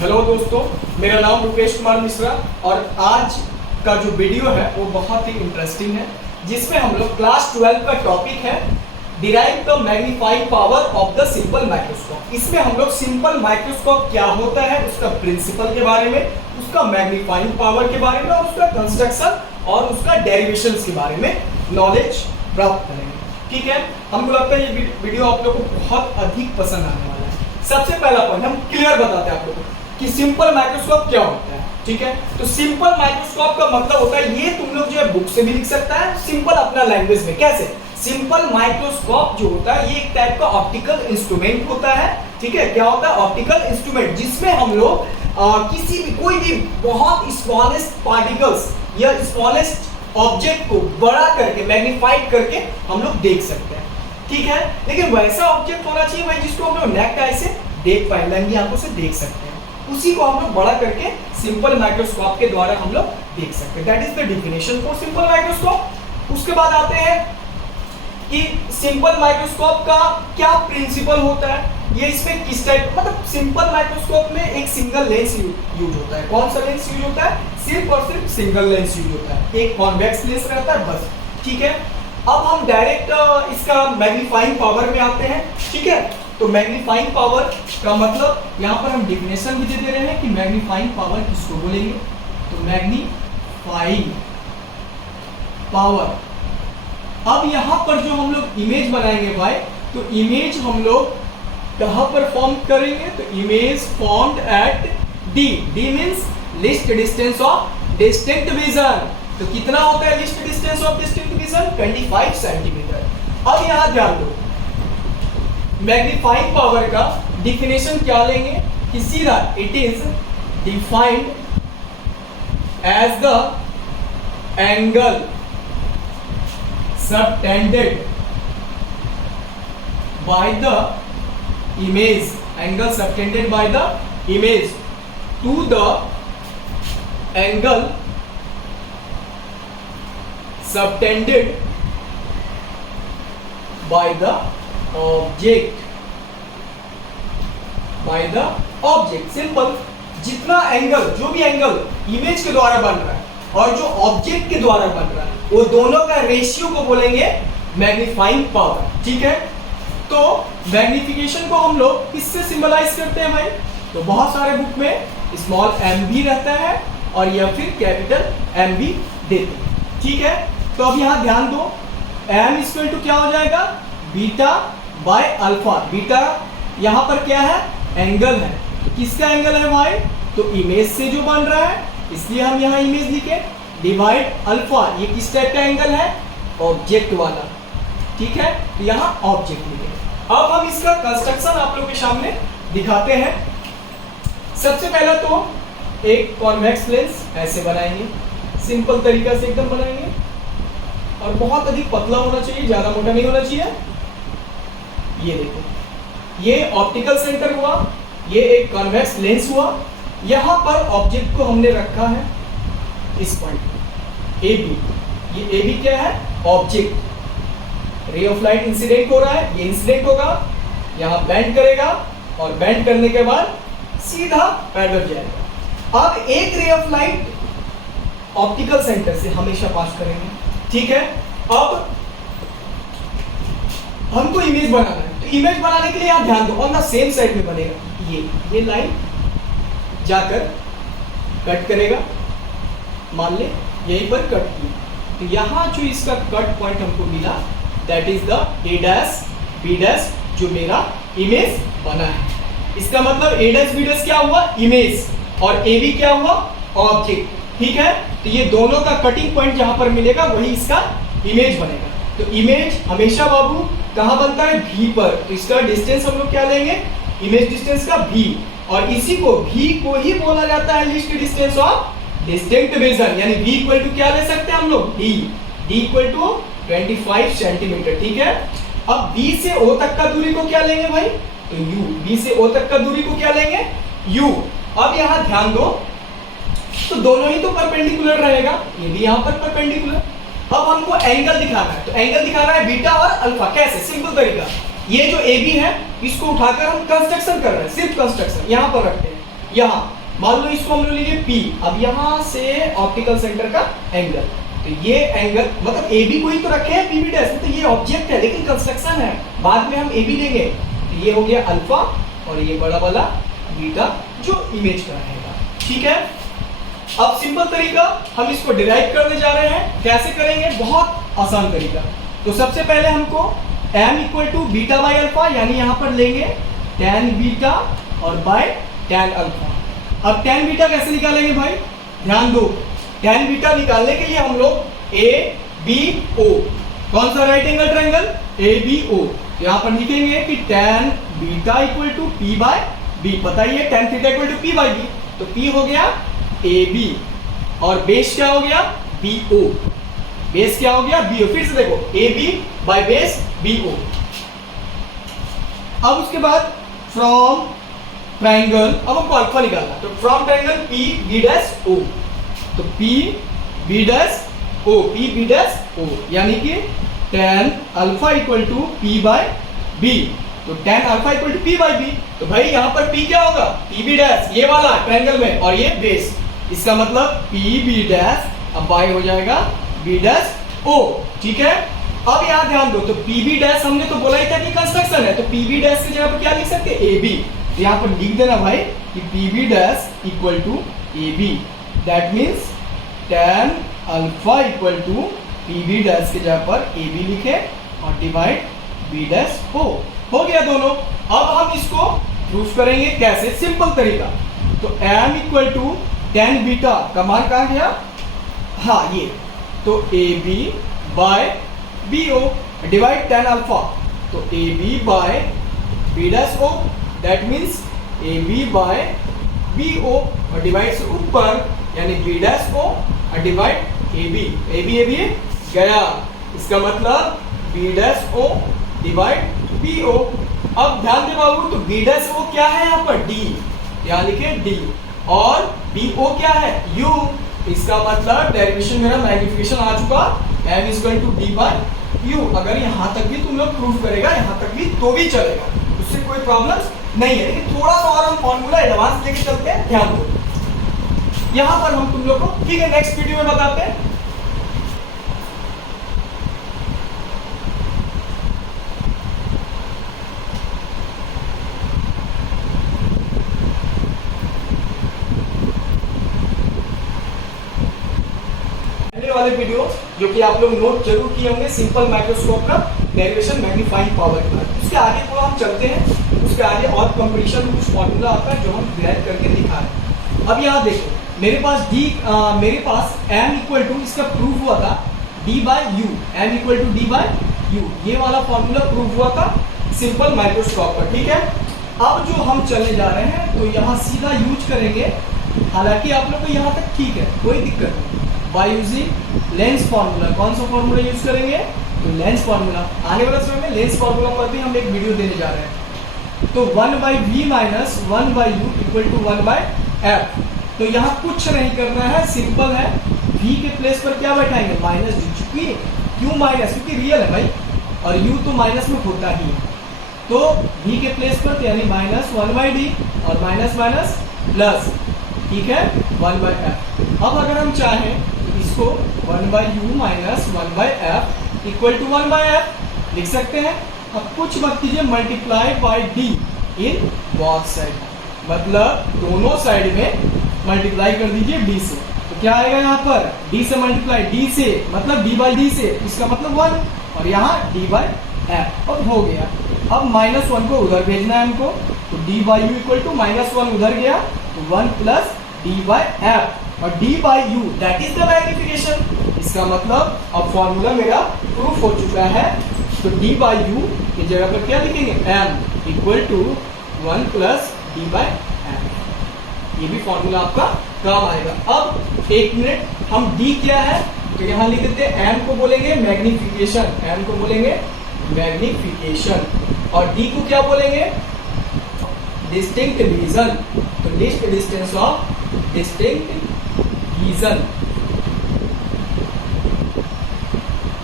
Hello दोस्तों, मेरा नाम रुपेश कुमार मिश्रा और आज का जो वीडियो है वो बहुत ही इंटरेस्टिंग है, जिसमें हम लोग क्लास 12 का टॉपिक है derive the magnifying power of the simple microscope. इसमें हम लोग सिंपल माइक्रोस्कोप क्या होता है, उसका प्रिंसिपल के बारे में, उसका मैग्नीफाइंग पावर के बारे में और उसका कंस्ट्रक्शन और उसका डेरिवेशंस के बारे में नॉलेज प्राप्त करेंगे। ठीक है, हमको लगता है ये वीडियो आप लोग को बहुत अधिक पसंद आने वाला है। सबसे पहला पॉइंट हम क्लियर बताते हैं आप लोगों को कि सिंपल माइक्रोस्कोप क्या होता है। ठीक है, तो सिंपल माइक्रोस्कोप का मतलब होता है, ये तुम लोग जो है बुक से भी लिख सकता है, सिंपल अपना लैंग्वेज में। कैसे? सिंपल माइक्रोस्कोप जो होता है ये एक टाइप का ऑप्टिकल इंस्ट्रूमेंट होता है। ठीक है, क्या होता है? ऑप्टिकल इंस्ट्रूमेंट, जिसमें हम लोग किसी भी कोई भी बहुत स्मॉलेस्ट पार्टिकल्स या स्मॉलेस्ट ऑब्जेक्ट को बड़ा करके मैग्नीफाइड करके हम लोग देख सकते हैं। ठीक है, लेकिन वैसा ऑब्जेक्ट होना चाहिए भाई जिसको हम लोग नेक्ड आई से देख पाए, नंगी आंखों से देख सकते हैं, उसी को हम लोग बड़ा करके सिंपल माइक्रोस्कोप के द्वारा हम लोग देख सकते हैं। That is the definition for simple microscope. उसके बाद आते हैं कि सिंपल माइक्रोस्कोप का क्या प्रिंसिपल होता है, ये इसमें किस टाइप, मतलब सिंपल माइक्रोस्कोप में एक सिंगल लेंस यूज होता है। कौन सा लेंस यूज होता है? सिर्फ और सिर्फ सिंगल लेंस यूज होता है, एक कॉन्वेक्स लेंस रहता है बस। ठीक है, अब हम डायरेक्ट इसका मैग्नीफाइंग पावर में आते हैं। ठीक है, तो मैग्नीफाइंग पावर का मतलब यहाँ पर हम डेफिनेशन भी दे रहे हैं कि मैग्नीफाइंग पावर किसको बोलेंगे। तो मैग्नीफाइंग पावर, अब यहाँ पर जो हम लोग इमेज बनाएंगे भाई, तो इमेज हम लोग कहाँ पर फॉर्म करेंगे? तो image formed at D. D means list distance of distinct vision. तो कितना होता है least distance of distinct vision? 25 centimetre. अब यहाँ ध्यान दो, मैग्नीफाइंग पावर का डिफिनेशन क्या लेंगे कि सीधा it is defined as the angle subtended by the image, angle subtended by the image to the angle subtended by the object, by the object. Simple, जितना एंगल, जो भी एंगल इमेज के द्वारा बन रहा है और जो ऑब्जेक्ट के द्वारा बन रहा है, वो दोनों का रेशियो को बोलेंगे मैग्नीफाइंग पावर। ठीक है, तो मैग्निफिकेशन को हम लोग किससे सिंबलाइज करते हैं भाई? तो बहुत सारे बुक में स्मॉल एम भी रहता है और या फिर कैपिटल एम भी देते हैं। ठीक है, तो अब यहाँ ध्यान दो, एम इक्वल टू क्या हो जाएगा? Beta by alpha. बीटा यहाँ पर क्या है? एंगल है। तो किसका एंगल है भाई? तो इमेज से जो बन रहा है, इसलिए हम यहाँ इमेज लिखे, डिवाइड अल्फा। ये किस टाइप का एंगल है? ऑब्जेक्ट वाला। ठीक है, तो यहाँ ऑब्जेक्ट लिखे। अब हम इसका कंस्ट्रक्शन आप लोगों के सामने दिखाते हैं। सबसे पहला तो एक कॉन्वेक्स लेंस ऐसे बनाएंगे, सिंपल तरीका से एकदम बनाएंगे, और बहुत अधिक पतला होना चाहिए, ज्यादा मोटा नहीं होना चाहिए। ये देखो, ये ऑप्टिकल सेंटर हुआ, ये एक कॉन्वेक्स लेंस हुआ। यहां पर ऑब्जेक्ट को हमने रखा है इस पॉइंट ए बी। ये ए बी क्या है? Object. Ray of light incident हो रहा है, ये इंसिडेंट होगा, यहां बेंड करेगा और बेंड करने के बाद सीधा पैरेलल जाएगा। अब एक ray of light optical centre से हमेशा पास करेंगे। ठीक है, अब हमको इमेज बनाना है, तो इमेज बनाने के लिए आप ध्यान दो, ऑन द सेम साइड में बनेगा। ये लाइन जाकर कट करेगा, मान ले यहीं पर कट की, तो यहां जो इसका कट पॉइंट हमको मिला, that is the A dash B dash, जो मेरा इमेज बना है। इसका मतलब ए डैश बी डैश क्या हुआ? इमेज, और ए बी क्या हुआ? ऑब्जेक्ट। ठीक है, तो ये दोनों का कटिंग पॉइंट जहां पर मिलेगा वही इसका इमेज बनेगा। तो इमेज हमेशा बाबू कहां बनता है? भी पर। तो इसका डिस्टेंस हम लोग क्या लेंगे? इमेज डिस्टेंस का भी, और इसी को भी को ही बोला जाता है least distance of distinct vision, यानी v इक्वल टू क्या ले सकते हैं हम लोग? d। d equal to 25 centimetre. ठीक है, अब b से o तक का दूरी को क्या लेंगे भाई? तो u। b से o तक का दूरी को क्या लेंगे? u। अब यहाँ ध्यान दो, तो दोनों ही तो परपेंडिकुलर रहेगा, ये भी यहाँ पर परपेंडिकुलर। अब हमको एंगल दिखाना है, तो एंगल दिखाना है बीटा और अल्फा। कैसे? सिंपल तरीका, ये जो ए बी है इसको उठाकर हम कंस्ट्रक्शन कर रहे हैं, सिर्फ कंस्ट्रक्शन यहाँ पर रखते हैं। यहाँ मान लो इसको हम लोग लीजिए P, अब यहाँ से ऑप्टिकल सेंटर का एंगल, तो ये एंगल मतलब AB को ही तो रखे हैं PB डैश, तो ये ऑब्जेक्ट है लेकिन कंस्ट्रक्शन है, बाद में हम AB लेंगे। तो ये हो गया अल्फा और ये बड़ा वाला बीटा जो इमेज का रहेगा, ठीक है। अब सिंपल तरीका हम इसको डिराइव करने जा रहे हैं, कैसे करेंगे, बहुत आसान तरीका। तो सबसे पहले हमको m equal to beta by alpha, यानी यहाँ पर लेंगे tan बीटा और बाय tan अल्फा। अब tan बीटा कैसे निकालेंगे भाई, ध्यान दो, tan बीटा निकालने के लिए हम लोग ए बी ओ, कौन सा right angle triangle, A B O, यहाँ पर लिखेंगे कि tan beta equal to P by B, पता ही है tan theta equal to P by B, तो p हो गया ए बी और बेस क्या हो गया बी ओ, बेस क्या हो गया बी ओ, फिर से देखो A B by base B O. अब उसके बाद फ्रॉम ट्रायंगल, अब हमको अल्फा निकालना, तो from triangle P B dash O, तो P B dash O, P B dash O, यानी कि tan alpha equal to P by B, तो tan alpha equal to P by B, तो भाई यहाँ पर p क्या होगा पी बी डैश, ये वाला ट्रायंगल में, और ये बेस, इसका मतलब पी बी डैश, अब बाय हो जाएगा बी डैश ओ, ठीक है। अब यहाँ ध्यान दो, तो पी बी डैश हमने तो बोला ही था कि कंस्ट्रक्शन है, तो पी बी डैश की जगह पर क्या लिख सकते हैं ए बी, तो यहाँ पर लिख देना भाई कि P B dash equal to A B, that means tan alpha equal to P B dash की जगह पर ए बी लिखे और डिवाइड बी डैश हो गया दोनों। अब हम इसको प्रूफ करेंगे कैसे, सिंपल तरीका, तो m equal to tan beta का मान कहाँ गया, हाँ ये, तो A B by B O divide tan alpha, तो A B by B dash O, that means A B by B O और डिवाइड से ऊपर यानी बी डैश ओ और डिवाइड ए बी गया, इसका मतलब B dash O divide B O. अब ध्यान दे बाबू, तो बी डैश ओ क्या है यहाँ पर डी, यहाँ लिखे डी, और बी ओ क्या है यू, इसका मतलब डेरिवेशन मेरा मैग्निफिकेशन आ चुका, m equal to d by u. अगर यहाँ तक भी तुम लोग प्रूफ करेगा, यहाँ तक भी तो भी चलेगा, उससे कोई प्रॉब्लम नहीं है, लेकिन थोड़ा सा और हम फॉर्मूला एडवांस लेके चलते हैं, ध्यान दो। यहाँ पर हम तुम लोग को, ठीक है, नेक्स्ट वीडियो में बताते हैं। वाले वीडियो जो कि आप लोग नोट जरूर किए होंगे, सिंपल माइक्रोस्कोप का डेरिवेशन मैग्नीफाइंग पावर के बाद, उसके आगे थोड़ा हम चलते हैं, उसके आगे और कंपटीशन में कुछ फॉर्मूला आता है जो हम डिराइव करके दिखा रहे हैं। अब यहाँ देखो, मेरे पास m इक्वल टू, इसका प्रूफ हुआ था d by u, m equal to d by u, ये वाला फॉर्मूला प्रूफ हुआ था सिंपल माइक्रोस्कोप पर, ठीक है। अब जो हम चलने जा रहे हैं, तो यहाँ सीधा यूज करेंगे, हालांकि आप लोग को यहाँ तक ठीक है, कोई दिक्कत नहीं, बाय यूजिंग लेंस फार्मूला। कौन सा फार्मूला यूज करेंगे, तो लेंस फार्मूला। आने वाले समय में लेंस फार्मूला पर भी हम एक वीडियो देने जा रहे हैं। तो 1 by v minus 1 by u equal to 1 by f. तो यहाँ कुछ नहीं करना है, सिंपल है, v के प्लेस पर क्या बैठाएंगे माइनस डी, चूंकि क्यों माइनस, क्योंकि रियल है भाई, और u तो माइनस में होता ही है, तो v के प्लेस पर यानी माइनस 1 बाई डी और माइनस माइनस प्लस, ठीक है, 1 बाई एफ। अब अगर हम चाहें इसको 1 by u minus 1 by f equal to 1 by f लिख सकते हैं। अब कुछ मत कीजिए, multiply by d in both side, मतलब दोनों साइड में मल्टीप्लाई कर दीजिए डी से, तो क्या आएगा यहाँ पर डी से मल्टीप्लाई, डी से मतलब डी बाई डी से, इसका मतलब 1, और यहाँ डी बाई एफ, अब हो गया। अब -1 को उधर भेजना है हमको, तो d by u equal to -1 उधर गया, तो 1 प्लस डी बाई एफ, और d by u that is the magnification, इसका मतलब अब फॉर्मूला मेरा प्रूफ हो चुका है। तो d बाई यू की जगह पर क्या लिखेंगे m equal to 1 plus d by f, ये भी फॉर्मूला आपका काम आएगा। अब एक मिनट, हम d क्या है, तो यहाँ लिख देते हैं m को बोलेंगे मैग्निफिकेशन, m को बोलेंगे मैग्निफिकेशन, और d को क्या बोलेंगे डिस्टिंक्ट विजन, तो list distance of distinct vision,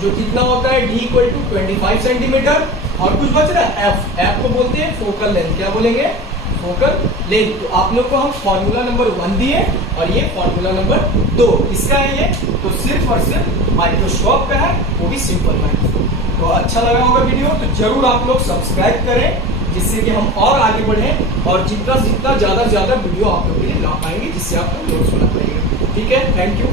जो कितना होता है d इक्वल टू 25 सेंटीमीटर, और कुछ बच रहा है f, f को बोलते हैं फोकल लेंथ, क्या बोलेंगे फोकल लेंथ। तो आप लोग को हम फॉर्मूला नंबर 1 दिए और ये फॉर्मूला नंबर 2 किसका है ये, तो सिर्फ और सिर्फ माइक्रोस्कोप का है, वो भी सिंपल माइक्रोस्कोप। तो अच्छा लगा होगा वीडियो तो जरूर आप लोग सब्सक्राइब करें, जिससे कि हम और आगे बढ़ें और जितना ज़्यादा वीडियो आप लोग के लिए ला पाएंगे, जिससे आप लोग नोट्स बना पाएंगे। ठीक है, थैंक यू।